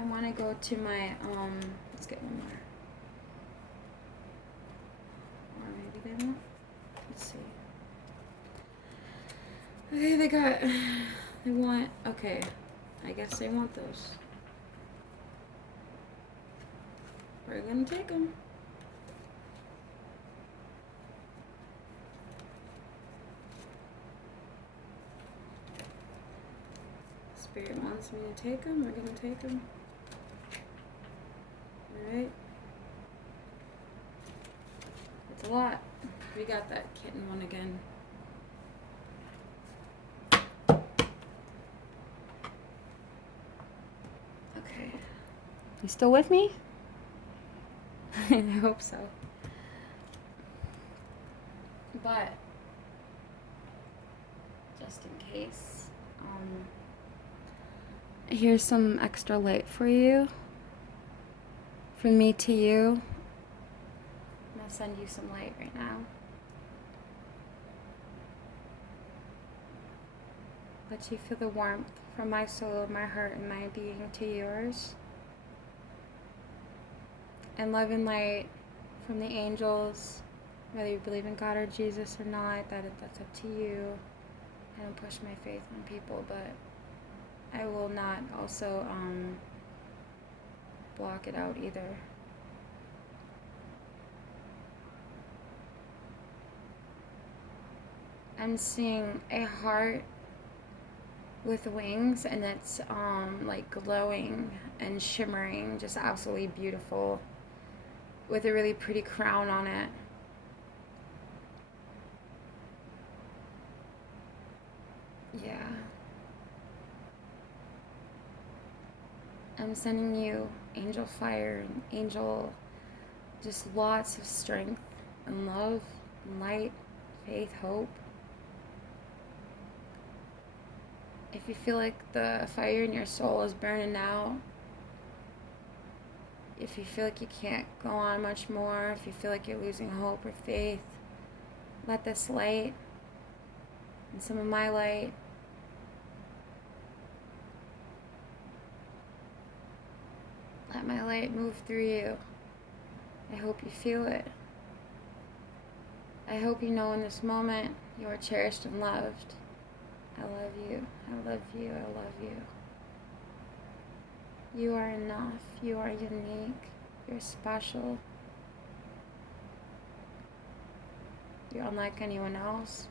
I want to go to my, let's get one more. Or maybe they won't. Let's see. Okay, they want, okay. I guess they want those. We're gonna take them. Spirit wants me to take them. We're gonna take them. Alright. It's a lot. We got that kitten one again. Okay. You still with me? I hope so. But, just in case, here's some extra light for you. From me to you. I'm gonna send you some light right now. Let you feel the warmth from my soul, my heart, and my being to yours. And love and light from the angels, whether you believe in God or Jesus or not, that's up to you. I don't push my faith on people, but I will not also block it out either. I'm seeing a heart with wings, and it's like glowing and shimmering, just absolutely beautiful, with a really pretty crown on it. Yeah. I'm sending you angel fire and angel, just lots of strength and love and light, faith, hope. If you feel like the fire in your soul is burning out, if you feel like you can't go on much more, if you feel like you're losing hope or faith, let this light and some of my light let my light move through you. I hope you feel it. I hope you know in this moment you are cherished and loved. I love you. I love you. I love you. You are enough. You are unique. You're special. You're unlike anyone else.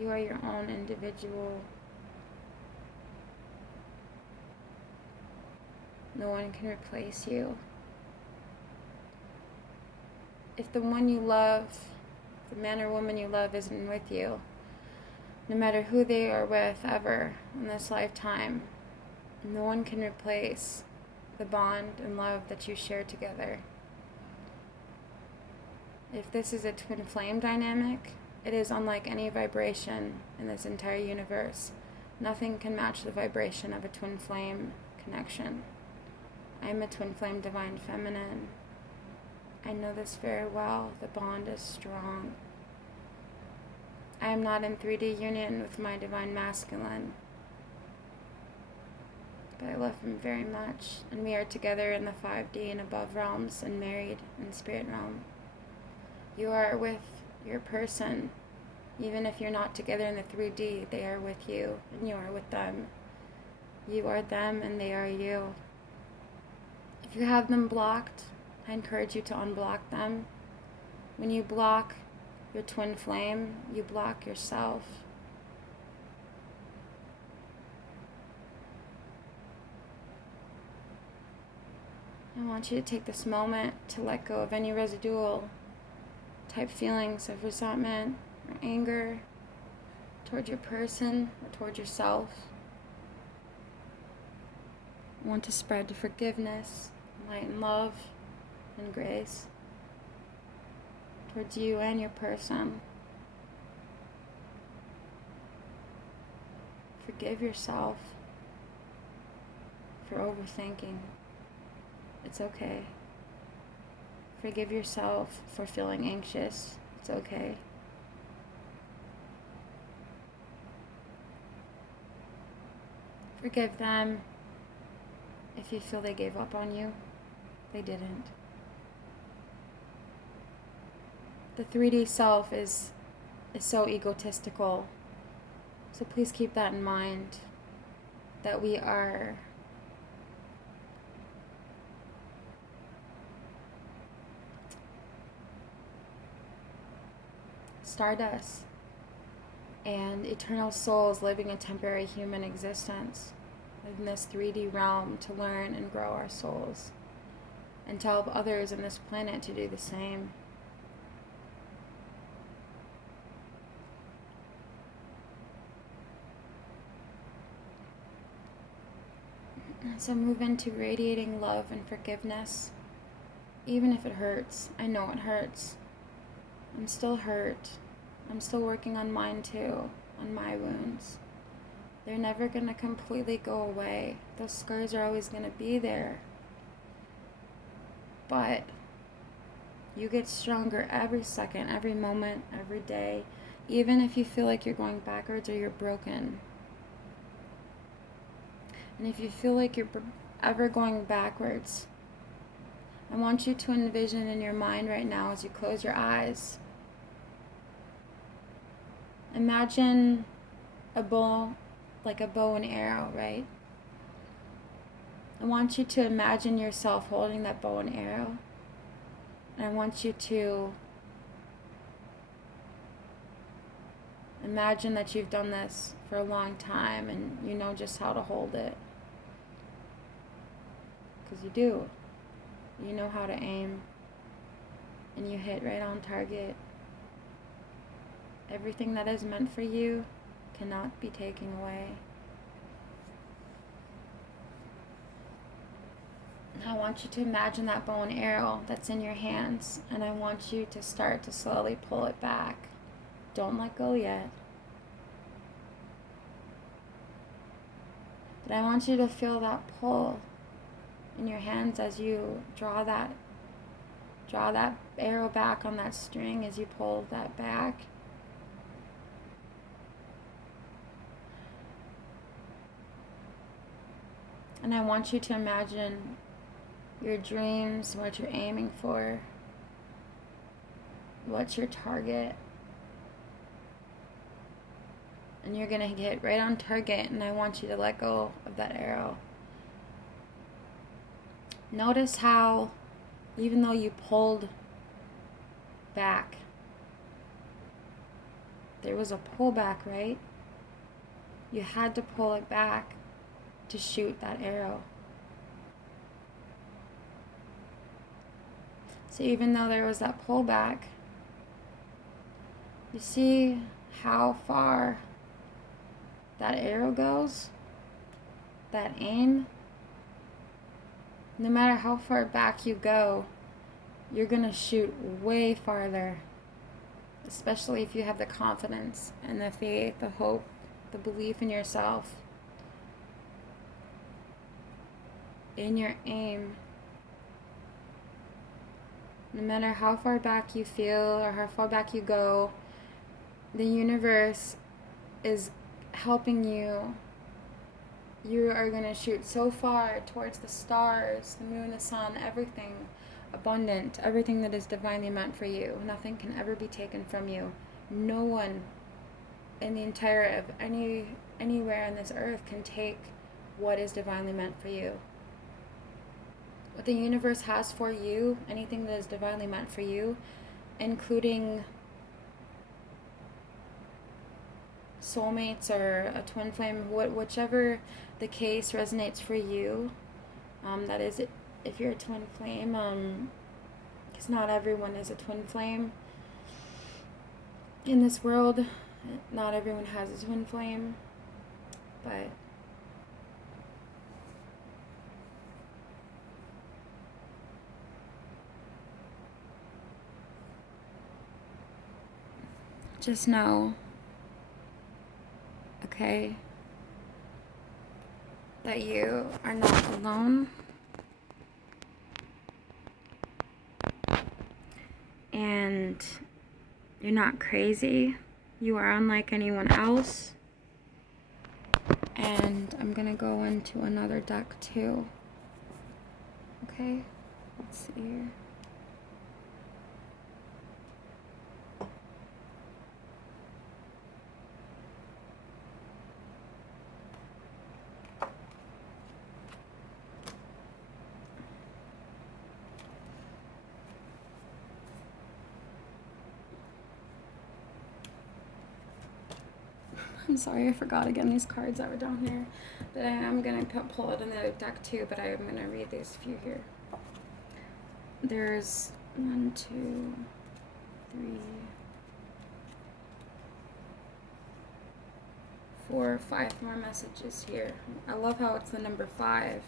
You are your own individual. No one can replace you. If the one you love, the man or woman you love isn't with you, no matter who they are with ever in this lifetime, no one can replace the bond and love that you share together. If this is a twin flame dynamic, it is unlike any vibration in this entire universe. Nothing can match the vibration of a twin flame connection. I am a twin flame divine feminine. I know this very well. The bond is strong. I am not in 3D union with my divine masculine, but I love him very much, and we are together in the 5D and above realms and married in spirit realm. You are with your person. Even if you're not together in the 3D, they are with you, and you are with them. You are them, and they are you. If you have them blocked, I encourage you to unblock them. When you block your twin flame, you block yourself. I want you to take this moment to let go of any residual type feelings of resentment or anger toward your person or toward yourself. I want to spread forgiveness, light and love, and grace towards you and your person. Forgive yourself for overthinking. It's okay. Forgive yourself for feeling anxious. It's okay. Forgive them If you feel they gave up on you, they didn't. The 3D self is so egotistical. So please keep that in mind, that we are stardust and eternal souls living a temporary human existence in this 3D realm to learn and grow our souls and to help others on this planet to do the same. So move into radiating love and forgiveness, even if it hurts. I know it hurts. I'm still hurt. I'm still working on mine too, on my wounds. They're never going to completely go away. Those scars are always going to be there. But you get stronger every second, every moment, every day, even if you feel like you're going backwards or you're broken. And if you feel like you're ever going backwards, I want you to envision in your mind right now as you close your eyes. Imagine a bow, like a bow and arrow, right? I want you to imagine yourself holding that bow and arrow. And I want you to imagine that you've done this for a long time and you know just how to hold it. Because you do. You know how to aim. And you hit right on target. Everything that is meant for you cannot be taken away. I want you to imagine that bow and arrow that's in your hands, and I want you to start to slowly pull it back. Don't let go yet. But I want you to feel that pull in your hands as you draw that arrow back on that string, as you pull that back. And I want you to imagine your dreams, what you're aiming for, what's your target. And you're going to hit right on target, and I want you to let go of that arrow. Notice how, even though you pulled back, there was a pullback, right? You had to pull it back to shoot that arrow. So even though there was that pullback, you see how far that arrow goes? That aim? No matter how far back you go, you're going to shoot way farther. Especially if you have the confidence and the faith, the hope, the belief in yourself, in your aim. No matter how far back you feel or how far back you go, the universe is helping you. You are going to shoot so far towards the stars, the moon, the sun, everything abundant, everything that is divinely meant for you. Nothing can ever be taken from you. No one in the entire of anywhere on this earth can take what is divinely meant for you. What the universe has for you, anything that is divinely meant for you, including soulmates or a twin flame, whichever the case resonates for you, that is, if you're a twin flame, because not everyone is a twin flame in this world. Not everyone has a twin flame, but just know, okay, that you are not alone, and you're not crazy. You are unlike anyone else. And I'm gonna go into another deck too. Okay, let's see here. I'm sorry, I forgot again these cards that were down here. But I am going to pull it in the deck too, but I'm going to read these few here. There's 1, 2, 3, 4, 5 more messages here. I love how it's the number 5.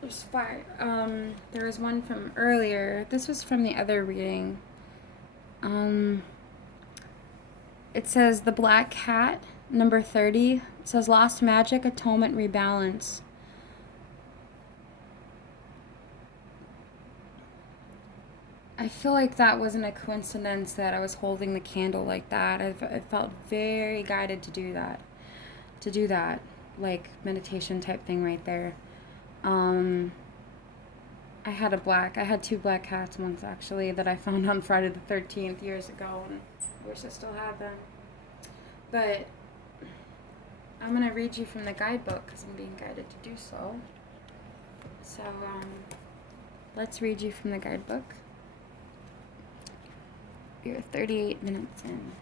There's 5. There was one from earlier. This was from the other reading. It says the Black Cat, number 30. It says lost magic, atonement, rebalance. I feel like that wasn't a coincidence that I was holding the candle like that. I felt very guided to do that. Like meditation type thing right there. I had 2 black cats once actually that I found on Friday the 13th years ago, and I wish I still had them. But I'm going to read you from the guidebook because I'm being guided to do so. So let's read you from the guidebook. You're 38 minutes in.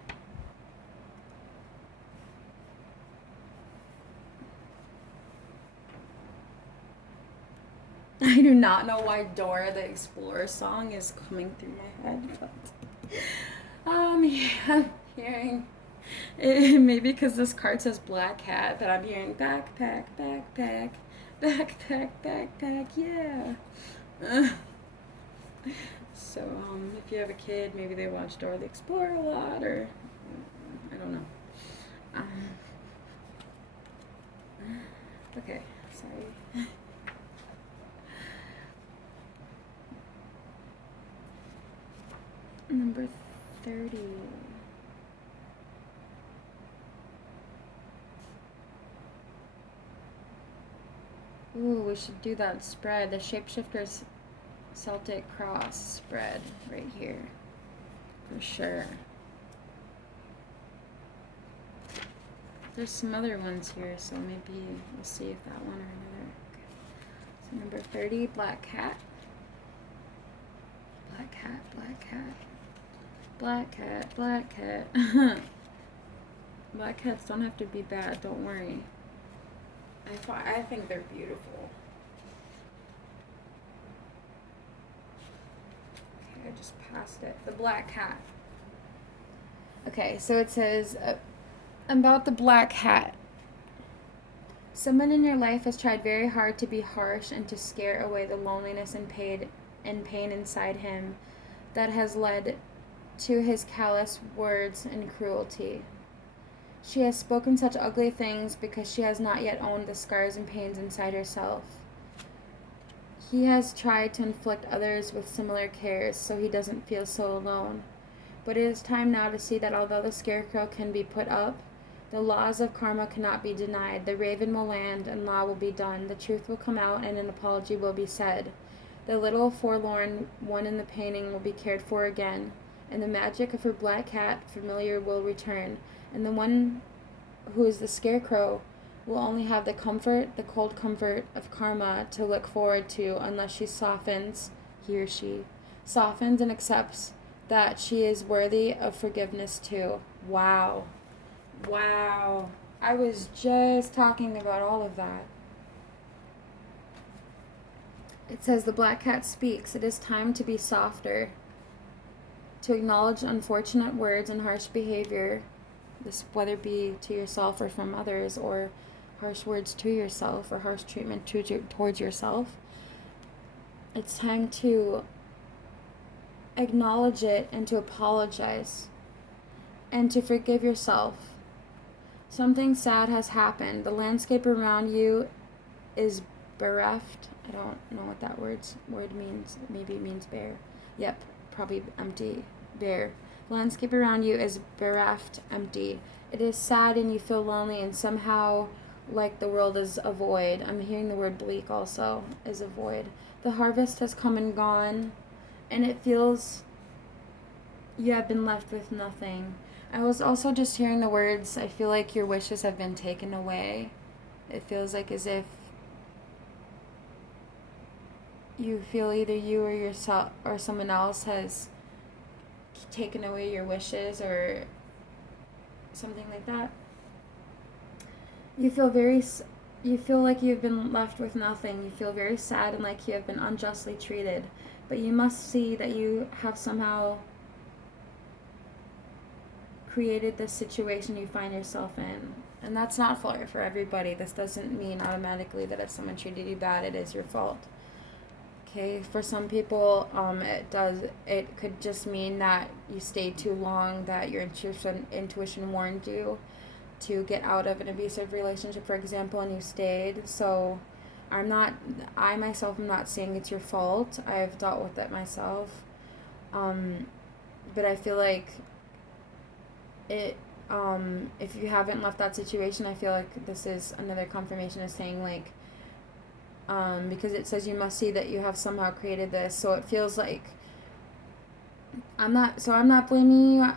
I do not know why Dora the Explorer song is coming through my head, but yeah, I'm hearing it, maybe because this card says black hat, but I'm hearing backpack, backpack, backpack, backpack, yeah. So if you have a kid, maybe they watch Dora the Explorer a lot, or I don't know. Okay, sorry. Number 30. Ooh, we should do that spread. The Shapeshifter's Celtic Cross spread right here. For sure. There's some other ones here, so maybe we'll see if that one or another. Okay. So number 30, Black Cat. Black cat, black cat. Black cat, black cat. Black cats don't have to be bad, don't worry. I think they're beautiful. Okay, I just passed it. The black cat. Okay, so it says about the black cat. Someone in your life has tried very hard to be harsh and to scare away the loneliness and pain inside him that has led to his callous words and cruelty. She has spoken such ugly things because she has not yet owned the scars and pains inside herself. He has tried to inflict others with similar cares so he doesn't feel so alone. But it is time now to see that although the scarecrow can be put up, the laws of karma cannot be denied. The raven will land and law will be done. The truth will come out and an apology will be said. The little forlorn one in the painting will be cared for again, and the magic of her black cat familiar will return, and the one who is the scarecrow will only have the cold comfort of karma to look forward to unless he or she softens and accepts that she is worthy of forgiveness too. Wow. Wow. I was just talking about all of that. It says the black cat speaks. It is time to be softer, to acknowledge unfortunate words and harsh behavior, this whether it be to yourself or from others, or harsh words to yourself or harsh treatment towards yourself. It's time to acknowledge it and to apologize and to forgive yourself. Something sad has happened. The landscape around you is bereft. I don't know what that word means. Maybe it means bare. Yep, probably empty. Bare. The landscape around you is bereft, empty. It is sad and you feel lonely, and somehow like the world is a void. I'm hearing the word bleak also is a void. The harvest has come and gone, and it feels you have been left with nothing. I was also just hearing the words, I feel like your wishes have been taken away. It feels like as if you feel either you or yourself or someone else has taken away your wishes or something like that. You feel like you've been left with nothing. You feel very sad and like you have been unjustly treated. But you must see that you have somehow created this situation you find yourself in. And that's not for everybody. This doesn't mean automatically that if someone treated you bad, it is your fault. Okay, for some people, it could just mean that you stayed too long, that your intuition warned you to get out of an abusive relationship, for example, and you stayed. So I myself am not saying it's your fault. I've dealt with it myself. But I feel like if you haven't left that situation, I feel like this is another confirmation of saying like, because it says you must see that you have somehow created this. So it feels like I'm not blaming you.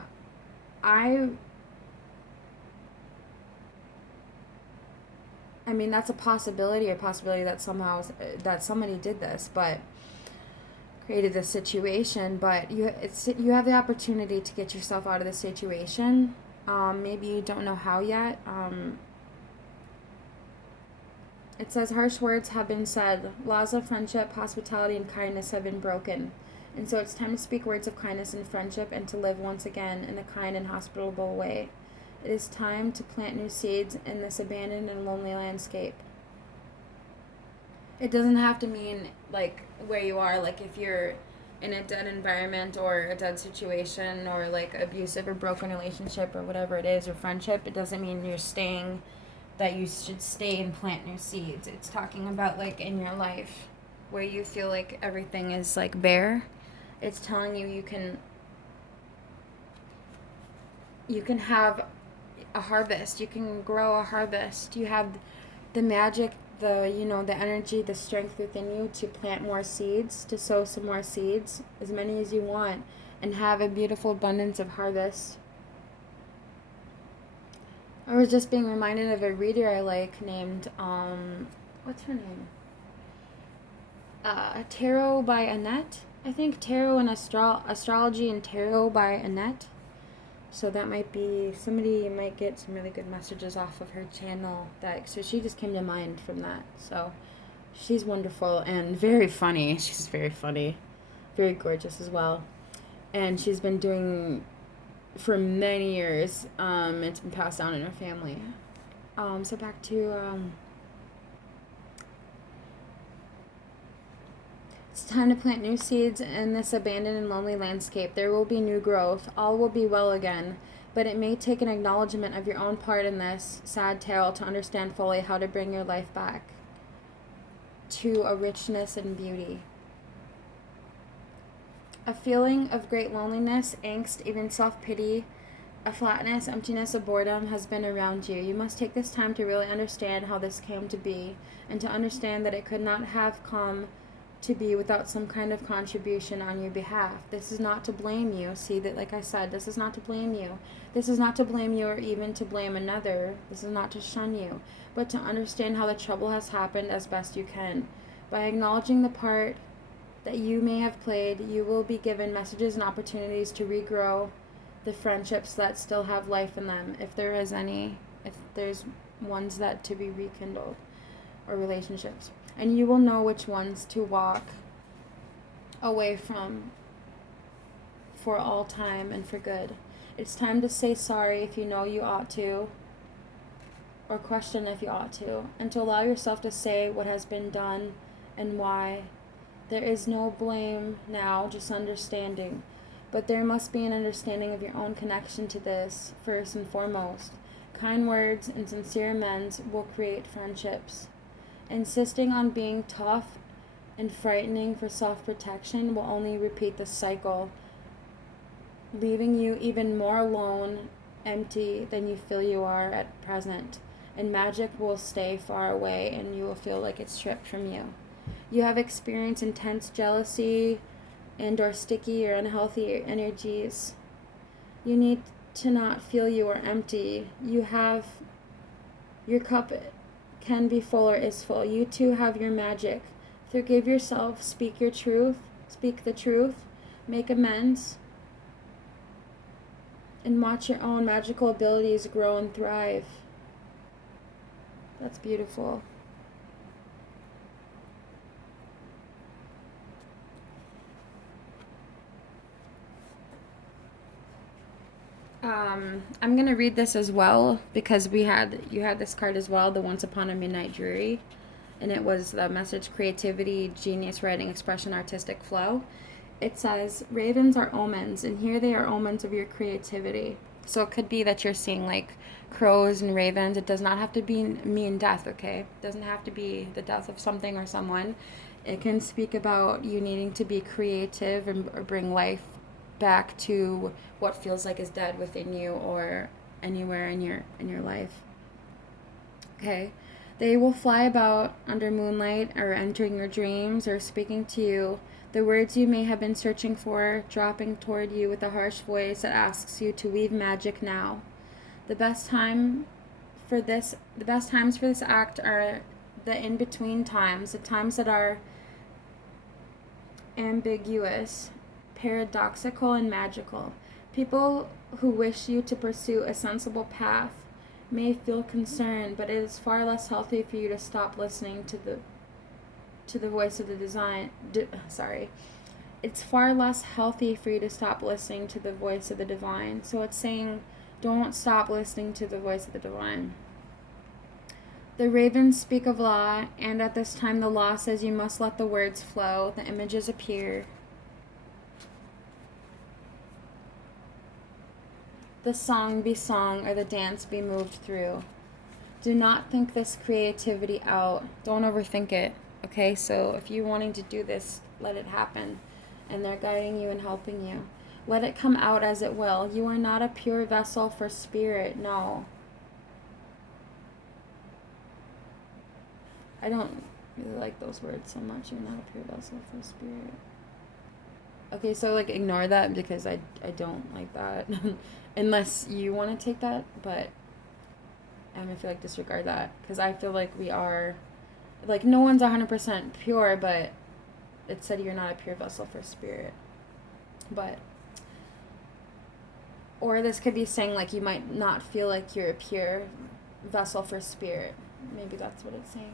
I mean, that's a possibility that somehow that somebody did this, but created this situation. But you have the opportunity to get yourself out of the situation. Maybe you don't know how yet. It says harsh words have been said. Laws of friendship, hospitality, and kindness have been broken. And so it's time to speak words of kindness and friendship and to live once again in a kind and hospitable way. It is time to plant new seeds in this abandoned and lonely landscape. It doesn't have to mean like where you are, like if you're in a dead environment or a dead situation or like abusive or broken relationship or whatever it is, or friendship. It doesn't mean you're staying, that you should stay and plant new seeds. It's talking about like in your life where you feel like everything is like bare. It's telling you you can have a harvest. You can grow a harvest. You have the magic, the energy, the strength within you to plant more seeds, to sow some more seeds, as many as you want, and have a beautiful abundance of harvest. I was just being reminded of a reader I like named, what's her name? Tarot by Annette. I think Tarot and Astrology and Tarot by Annette. So that might be, somebody might get some really good messages off of her channel. So she just came to mind from that. So she's wonderful and very funny. She's very funny. Very gorgeous as well. And she's been doing for many years. It's been passed down in her family. So back to, it's time to plant new seeds in this abandoned and lonely landscape. There will be new growth. All will be well again. But it may take an acknowledgement of your own part in this sad tale to understand fully how to bring your life back to a richness and beauty. A feeling of great loneliness, angst, even self-pity, a flatness, emptiness, of boredom has been around you. You must take this time to really understand how this came to be and to understand that it could not have come to be without some kind of contribution on your behalf. This is not to blame you. See that, like I said, this is not to blame you. This is not to blame you or even to blame another. This is not to shun you, but to understand how the trouble has happened as best you can. By acknowledging the part that you may have played, you will be given messages and opportunities to regrow the friendships that still have life in them, if there is any, if there's ones that to be rekindled, or relationships. And you will know which ones to walk away from for all time and for good. It's time to say sorry if you know you ought to, or question if you ought to, and to allow yourself to say what has been done and why. There is no blame now, just understanding. But there must be an understanding of your own connection to this, first and foremost. Kind words and sincere amends will create friendships. Insisting on being tough and frightening for self-protection will only repeat the cycle, leaving you even more alone, empty than you feel you are at present. and magic will stay far away and you will feel like it's stripped from you. You have experienced intense jealousy and or sticky or unhealthy energies. You need to not feel you are empty. You have your cup can be full or is full. You too have your magic. Forgive yourself, speak your truth, speak the truth, make amends, and watch your own magical abilities grow and thrive. That's beautiful. I'm gonna read this as well because you had this card as well, the Once Upon a Midnight Jury, and it was the message: creativity, genius, writing, expression, artistic flow. It says ravens are omens, and here they are omens of your creativity. So it could be that you're seeing like crows and ravens. It does not have to be mean death, okay? It doesn't have to be the death of something or someone. It can speak about you needing to be creative and or bring life back to what feels like is dead within you or anywhere in your life. Okay. They will fly about under moonlight or entering your dreams or speaking to you. The words you may have been searching for, dropping toward you with a harsh voice that asks you to weave magic now. The best times for this act are the in-between times, the times that are ambiguous, paradoxical, and magical. People who wish you to pursue a sensible path may feel concerned, but it is far less healthy for you to stop listening to the voice of the It's far less healthy for you to stop listening to the voice of the divine. So it's saying, don't stop listening to the voice of the divine. The ravens speak of law, and at this time the law says you must let the words flow, the images appear. The song be sung, or the dance be moved through. Do not think this creativity out. Don't overthink it, okay? So if you're wanting to do this, let it happen. And they're guiding you and helping you. Let it come out as it will. You are not a pure vessel for spirit, no. I don't really like those words so much. You're not a pure vessel for spirit. Okay, so like ignore that because I don't like that. Unless you want to take that, but I feel like disregard that because I feel like we are, like no one's 100% pure, but it said you're not a pure vessel for spirit. But, or this could be saying like you might not feel like you're a pure vessel for spirit. Maybe that's what it's saying.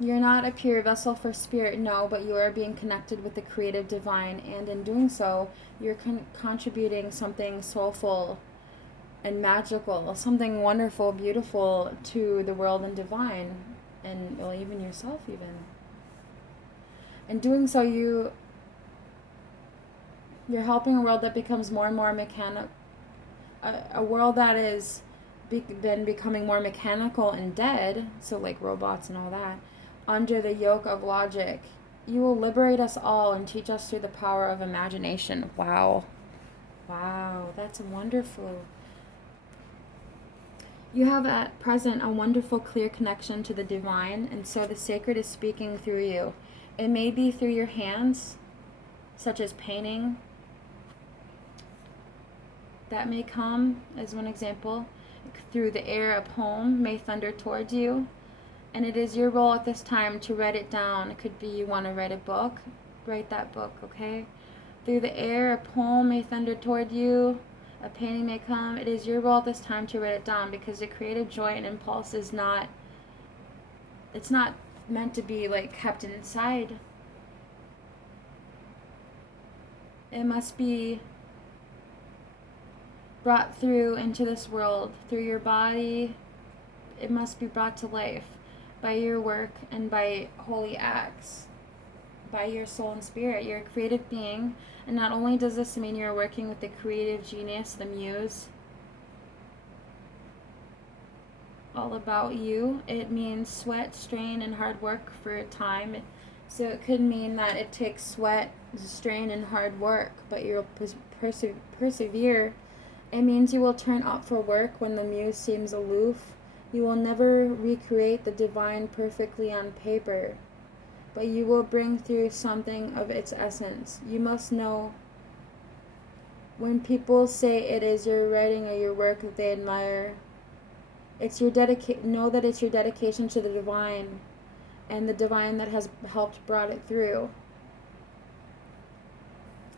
You're not a pure vessel for spirit, no, but you are being connected with the creative divine, and in doing so, you're contributing something soulful and magical, something wonderful, beautiful to the world and divine, and well, even yourself even. In doing so, you're helping a world that becomes more and more mechanical, a world that is been becoming more mechanical and dead, so like robots and all that, under the yoke of logic. You will liberate us all and teach us through the power of imagination. Wow, that's wonderful. You have at present a wonderful clear connection to the divine, and so the sacred is speaking through you. It may be through your hands, such as painting. That may come as one example. Through the air, a poem may thunder towards you, and it is your role at this time to write it down. It could be you want to write a book, write that book, okay? Through the air, a poem may thunder toward you, a painting may come. It is your role at this time to write it down, because the creative joy and impulse is not, it's not meant to be like kept inside. It must be brought through into this world, through your body. It must be brought to life by your work and by holy acts, by your soul and spirit. You're a creative being, and not only does this mean you're working with the creative genius, the muse, all about you, it means sweat, strain, and hard work for a time. So it could mean that it takes sweat, strain, and hard work, but you'll persevere. It means you will turn up for work when the muse seems aloof, You will never recreate the divine perfectly on paper, but you will bring through something of its essence. You must know when people say it is your writing or your work that they admire, know that it's your dedication to the divine, and the divine that has helped brought it through.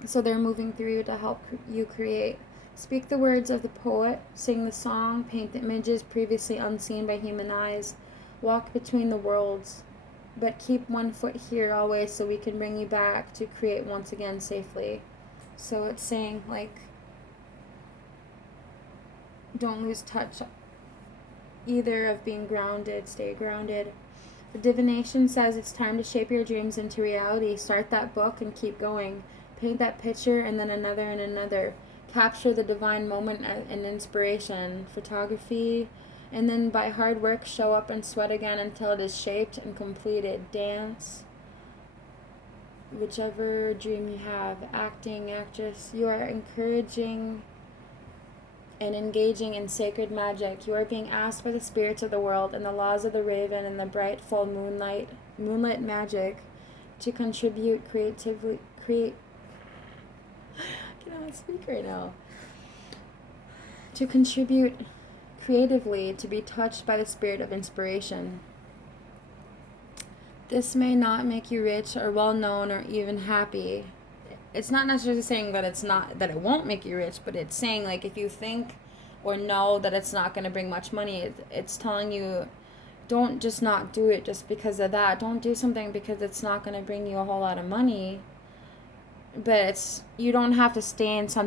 So they're moving through you to help you create. Speak the words of the poet, sing the song, paint the images previously unseen by human eyes, walk between the worlds, but keep one foot here always so we can bring you back to create once again safely. So it's saying, like, don't lose touch either of being grounded, stay grounded. The divination says it's time to shape your dreams into reality. Start that book and keep going. Paint that picture and then another and another. Capture the divine moment and inspiration. Photography, and then by hard work show up and sweat again until it is shaped and completed. Dance, whichever dream you have. Acting, actress, you are encouraging and engaging in sacred magic. You are being asked by the spirits of the world and the laws of the raven and the bright full moonlit magic to contribute creatively. I cannot speak right now. To contribute creatively, to be touched by the spirit of inspiration. This may not make you rich or well known or even happy. It's not necessarily saying that it won't make you rich, but it's saying, like, if you think or know that it's not going to bring much money, it's telling you, don't just not do it just because of that. Don't do something because it's not going to bring you a whole lot of money. But you don't have to stay in something